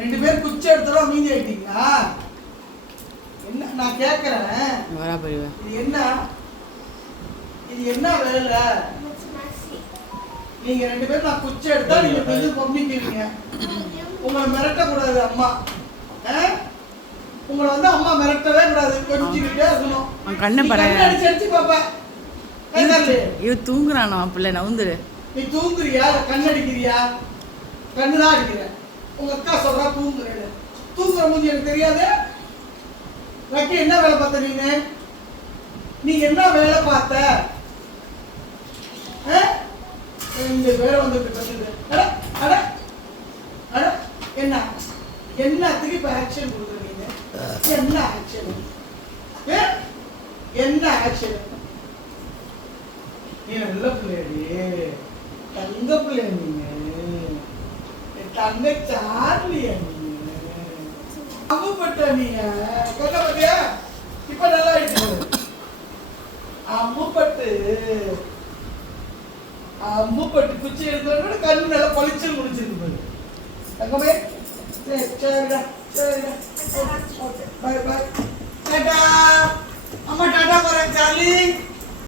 ரெண்டு பேரும் குச்சி எடுத்தோம் அமைதி ஆயிட்டீங்களா? என்ன நான் கேட்கறேன் இது என்ன? இது என்ன வேலை? நீங்க ரெண்டு பேரும் நான் குச்சி எடுத்தா நீங்க பெரிய பொம்மிக்கிறீங்க. உங்களை மிரட்டக்கூடாது அம்மா? உங்களை வந்து அம்மா மிரட்டவே கூடாது. கொஞ்சிக்கிட்டே இருக்கணும். கண்ணை நீ பாரு. கண்ணை அடிச்சு அடிச்சு பாப்ப கைதாலு, ஐயோ தூங்குறானா பிள்ளை? நவுந்துரு நீ தூங்குறியா? இல்ல கண் அடிக்கிறியா கண்ணு தான் அடிக்கிற. உங்க அக்கா சொல்றா தூங்குறேன் தூங்குற முடிஞ்சு எனக்கு தெரியாது. லக்கி என்ன வேலை பார்த்த நீனு? நீ என்ன வேலை பார்த்த? ரெண்டு பேரும் வந்துட்டு பேசுது அட அட அட என்ன? என்னத்துக்கு இப்ப ஆக்ஷன் கொடுக்குற நீங்க என்ன ஆக்ஷன் என்ன ஆக்ஷன் நீ நல்ல பிள்ளையடி. தங்க பிள்ளைய நீங்க தங்க சார்லியா அம்முப்பட்ட நீ கொல்ல பத்தியா இப்ப நல்லா ஆயிடுச்சு அம்முப்பட்டு அம்முப்பட்டு குச்சி எடுக்கிறோட கண்ணு நல்லா பளிச்சு முடிச்சிருக்கு பாரு. தங்கமே சரி சரிடா சரிடா. Okay bye bye tata. அம்மா டாடா போறேன் சார்லி